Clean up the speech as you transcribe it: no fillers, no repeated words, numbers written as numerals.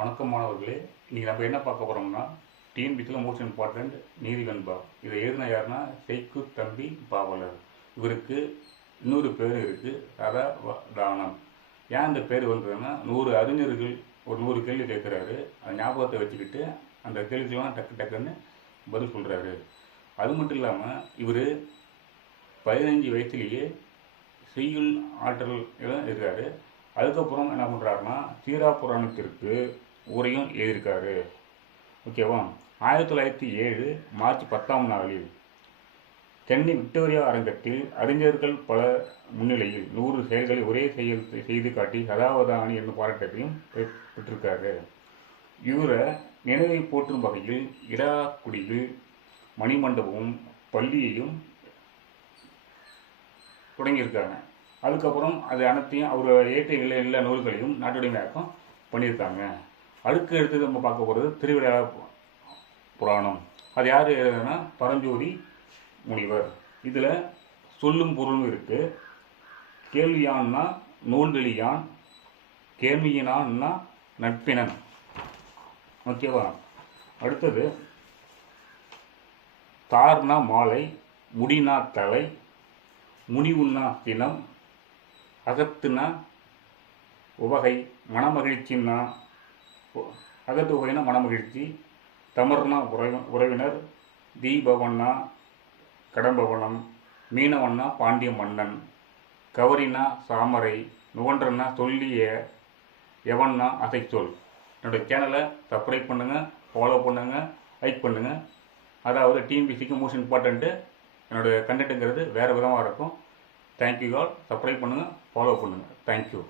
வணக்கம் மாணவர்களே. இன்றைக்கி நம்ம என்ன பார்க்க போகிறோம்னா டிஎன்பிசியில் மோஸ்ட் இம்பார்ட்டண்ட் நீதி வெண்பா. இதை எழுதின யாருன்னா செய்கு தம்பி பாவலர். இவருக்கு இன்னொரு பேர் இருக்குது, சதவதானம். ஏன் இந்த பேர் வந்ததுன்னா 100 அறிஞர்கள் ஒரு 100 கேள்வி கேட்குறாரு. அந்த ஞாபகத்தை வச்சுக்கிட்டு அந்த கேள்விக்கெல்லாம் டக்குன்னு பதில் சொல்கிறாரு. அது மட்டும் இல்லாமல் இவர் 15 வயசுலேயே செய்யுள் ஆற்றல் இருக்காரு. அதுக்கப்புறம் என்ன பண்ணுறாருன்னா சீரா புராணத்திற்கு உரையும் எழுதியிருக்காரு. ஓகேவா? 1907 மார்ச் 10ஆம் நாளில் சென்னை விக்டோரியா அரங்கத்தில் அறிஞர்கள் பல முன்னிலையில் 100 செயல்களை ஒரே செய்து காட்டி சதாவதானி என்னும் பாராட்டத்தையும் பெற்றிருக்காரு. இவரை நினைவை போற்றும் வகையில் இடாக்குடியில் மணிமண்டபமும் பள்ளியையும் தொடங்கியிருக்காங்க. அதுக்கப்புறம் அது அனைத்தையும் அவர் ஏற்ற எல்லா நூல்களையும் நாட்டுடைமையாக்கம் பண்ணியிருக்காங்க. அடுத்தது நம்ம பார்க்க போகிறது திருவிளையாட புராணம். அது யார் எழுதுனா பரஞ்சோதி முனிவர். இதில் சொல்லும் பொருளும் இருக்குது. கேள்வியான்னா நூல்வெளியான், கேள்வியினான்னா நட்பினன். ஓகேவா? அடுத்தது தார்னா மாலை, முடினா தலை, முனிவுன்னா தினம், அகத்துனா உவகை, மனமகிழ்ச்சின்னா அகத்து உவகைனா மனமகிழ்ச்சி, தமர்னா உறவினர், தீபவன்னா கடம்பவனம், மீனவன்னா பாண்டிய மன்னன், கவரினா சாமரை, நுவன்றன்னா சொல்லிய, எவன்னா அசைச்சொல். என்னோடய சேனலை சப்ஸ்கிரைப் பண்ணுங்கள், ஃபாலோ பண்ணுங்கள், லைக் பண்ணுங்கள். அதாவது டிஎன்பிசிக்கு மோஸ்ட் இம்பார்ட்டண்ட்டு என்னோடய கண்டென்ட்டுங்கிறது வேறு விதமாக இருக்கும். Thank you all. சப்ஸ்கிரைப் பண்ணுங்கள், ஃபாலோ பண்ணுங்கள். தேங்க்யூ.